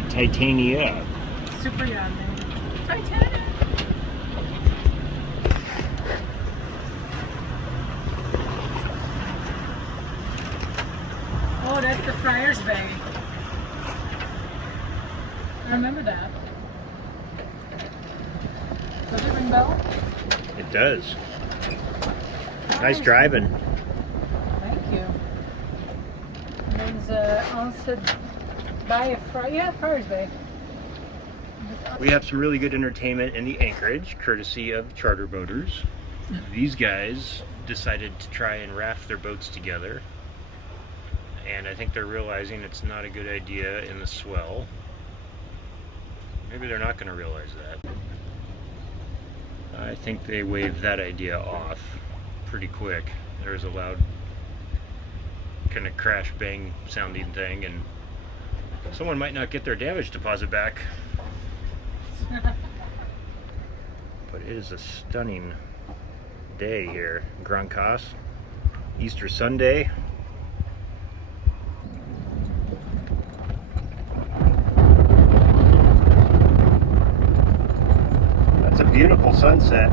put Titania. Super yacht, man. Titanic! Oh, that's the Friars Bay. I remember that. Does it ring bell? It does. Nice driving. Thank you. And there's onset by Friars Bay. We have some really good entertainment in the anchorage, courtesy of charter boaters. These guys decided to try and raft their boats together, and I think they're realizing it's not a good idea in the swell. Maybe they're not going to realize that. I think they waved that idea off pretty quick. There's a loud kind of crash bang sounding thing, and someone might not get their damage deposit back. But it is a stunning day here in Grand Cas. Easter Sunday. That's a beautiful sunset.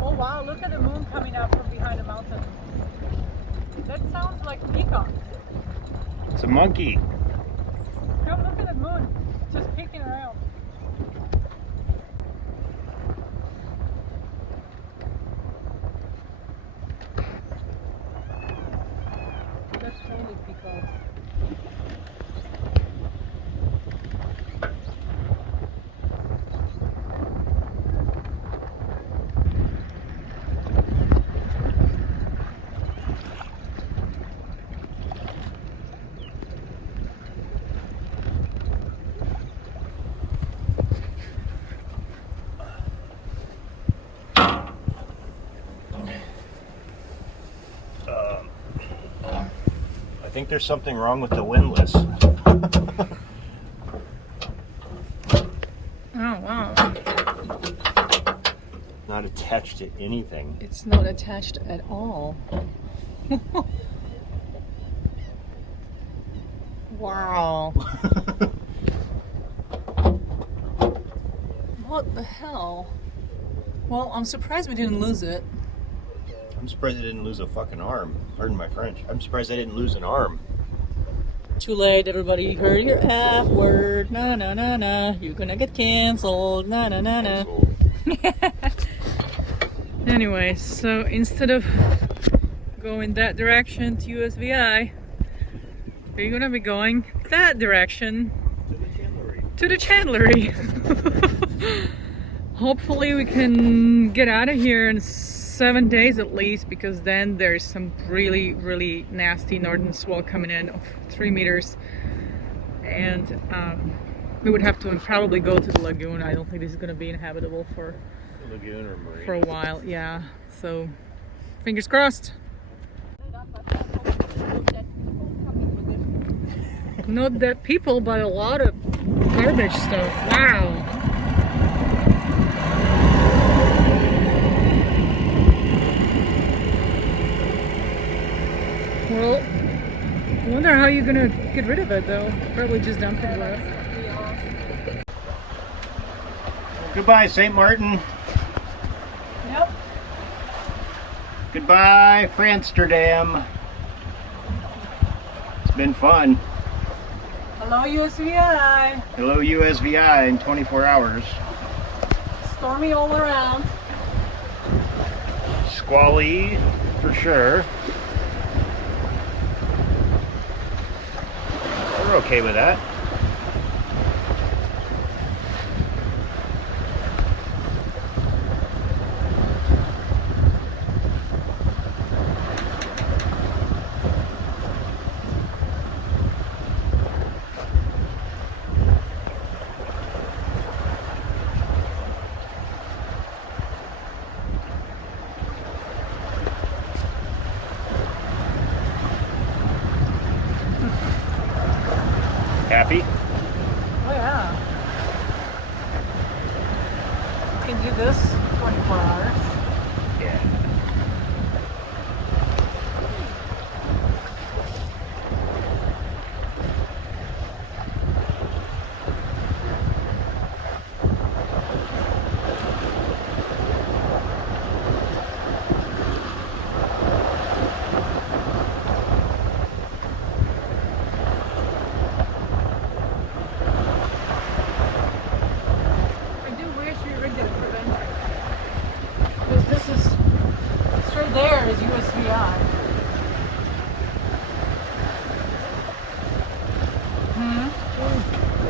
Oh wow, look at the moon coming up from behind the mountain. That sounds like a peacock. It's a monkey. Come look at the moon, just peeking around. That's totally peacock. I think there's something wrong with the windlass. Oh wow. Not attached to anything. It's not attached at all. Wow. What the hell? Well, I'm surprised we didn't lose it. I'm surprised I didn't lose a fucking arm. Pardon my French. I'm surprised I didn't lose an arm. Too late, everybody heard your F word. Na na na na. You're gonna get canceled. Na na na na. Anyway, so instead of going that direction to USVI, we're gonna be going that direction to the chandlery. Hopefully we can get out of here in 7 days at least, because then there's some really nasty northern swell coming in of 3 meters, and we would have to probably go to the lagoon. I don't think this is going to be inhabitable for Lagoon or marine. for a while. Yeah, so fingers crossed. Not that people, but a lot of garbage stuff. Wow. Well, I wonder how you're gonna get rid of it though. Probably just dump it away. Goodbye, St. Martin. Yep. Goodbye, Amsterdam. It's been fun. Hello, USVI. Hello, USVI in 24 hours. Stormy all around. Squally, for sure. We're okay with that. Happy? Oh yeah. You can do this 24 hours. Yeah.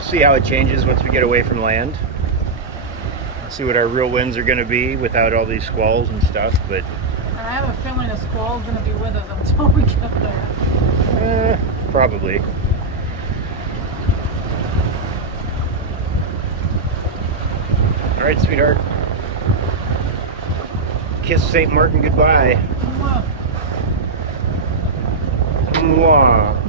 see how it changes once we get away from land. See what our real winds are going to be without all these squalls and stuff, but I have a feeling the squall is going to be with us until we get there. probably. All right, sweetheart. Kiss St. Martin goodbye. Mwah.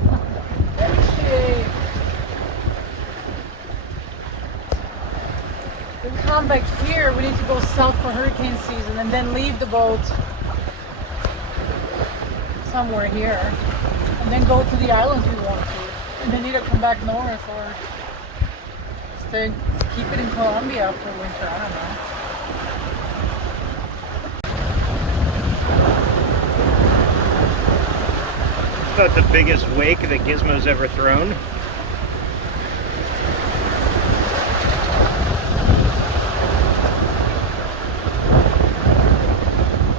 If we come back here, we need to go south for hurricane season and then leave the boat somewhere here and then go to the islands we want to, and then either come back north or stay, keep it in Colombia for winter. I don't know. It's about the biggest wake that Gizmo's ever thrown.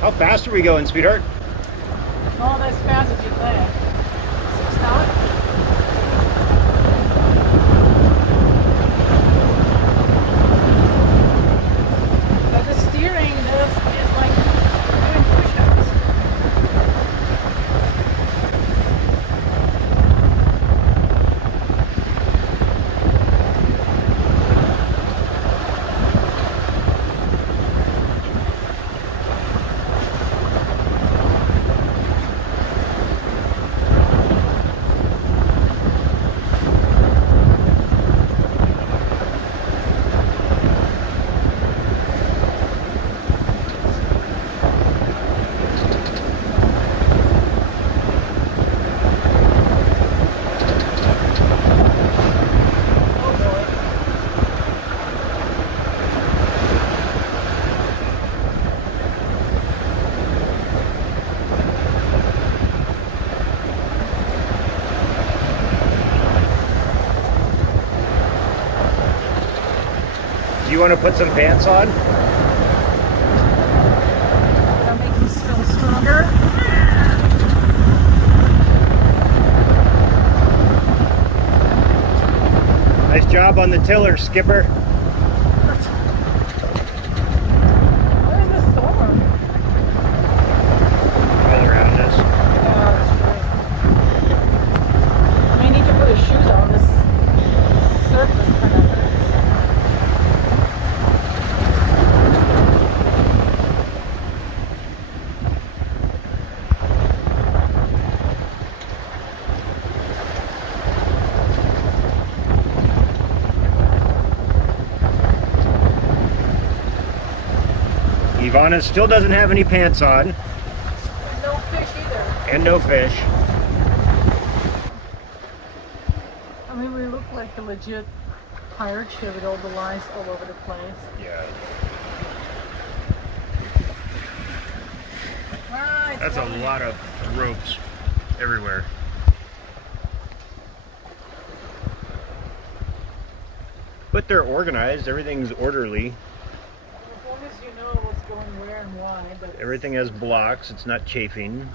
How fast are we going, sweetheart? Not as fast as you think. 6 knots? But the steering is like doing push-ups. Do you want to put some pants on? That'll make me feel stronger. Nice job on the tiller, skipper. Where is the storm? All around us. Yeah, that's true. I may need to put his shoes on. This surface kind of hurts. Ivana still doesn't have any pants on. And no fish either. And no fish. I mean, we look like a legit pirate ship with all the lines all over the place. Yeah. Ah, it's That's a rolling. lot of ropes everywhere. But they're organized, everything's orderly. As long as you know what's going where and why, but Everything has blocks, it's not chafing.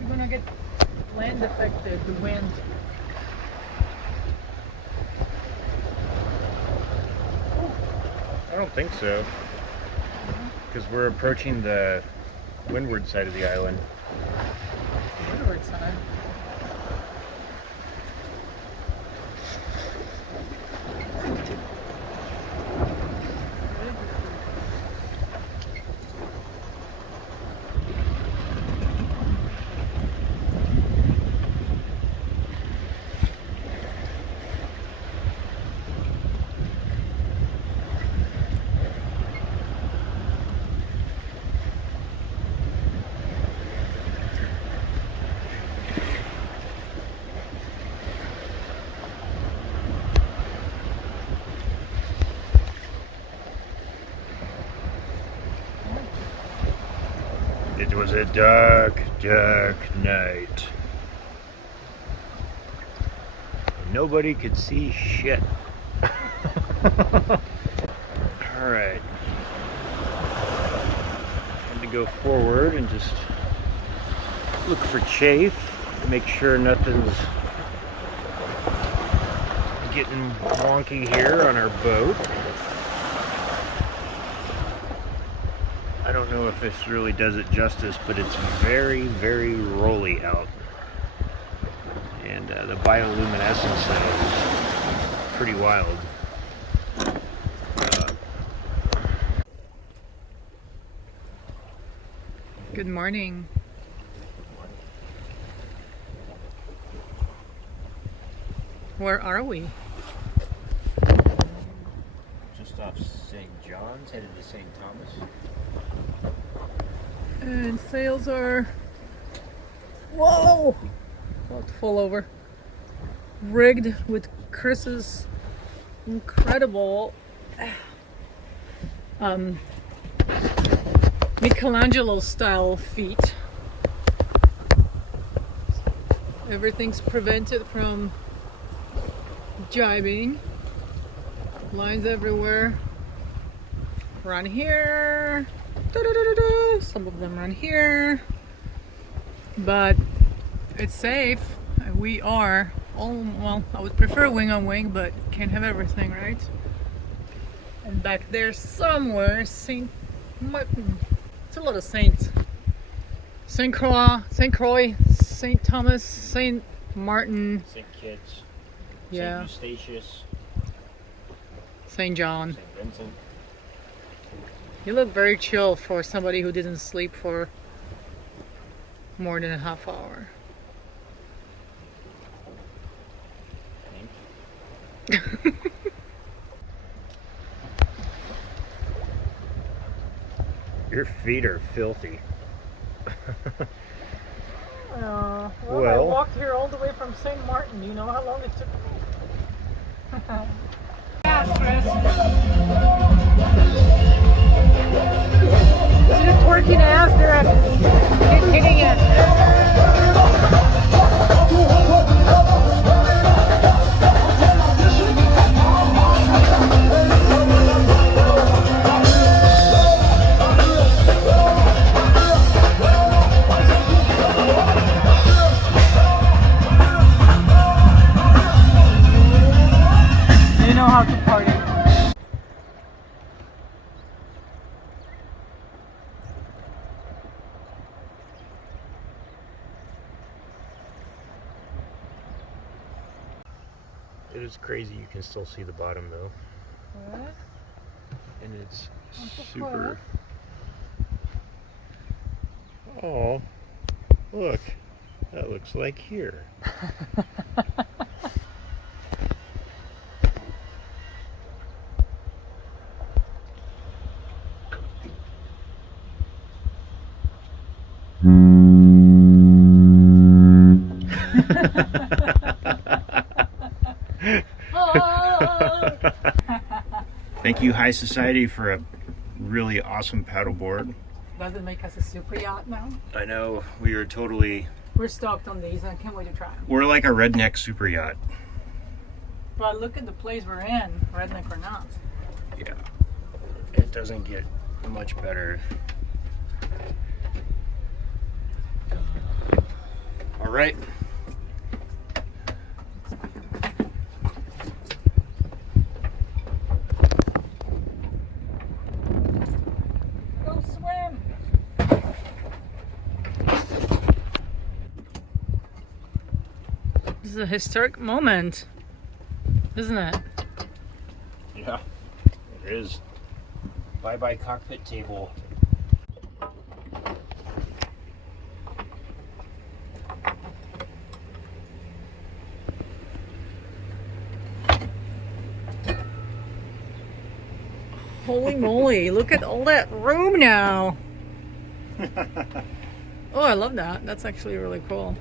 you're gonna get land affected, the wind. I don't think so. Because we're approaching the windward side of the island. Windward side. It was a dark, dark night. Nobody could see shit. Alright. Time to go forward and just look for chafe, make sure nothing's getting wonky here on our boat. I don't know if this really does it justice, but it's very, very rolly out. And the bioluminescence is pretty wild. Good morning. Where are we? Just off St. John's, headed to St. Thomas. And sails are, whoa, about to fall over. Rigged with Chris's incredible Michelangelo style feet. Everything's prevented from jibing. Lines everywhere. Run here. Some of them run here. But it's safe. We are well, I would prefer wing on wing, but can't have everything, right? And back there somewhere, St. Martin. It's a lot of saints. St. Croix, St. Thomas, St. Martin. St. Kitts. Yeah. St. Eustatius. St. John. St. Vincent. You look very chill for somebody who didn't sleep for more than a half hour. Your feet are filthy. Well, I Well. walked here all the way from St. Martin. You know how long it took me? See the twerking ass there? Keep hitting it. You know how to party. It is crazy. You can still see the bottom though, What? and it's Of super. Oh, look! That looks like here. Thank you, High Society, for a really awesome paddleboard. Does it make us a super yacht now? I know we are totally. We're stoked on these. I can't wait to try them. We're like a redneck super yacht. But look at the place we're in, redneck or not. Yeah, it doesn't get much better. All right. Go swim. This is a historic moment, isn't it? Yeah, it is. Bye-bye cockpit table. Holy moly, look at all that room now. Oh, I love that. That's actually really cool.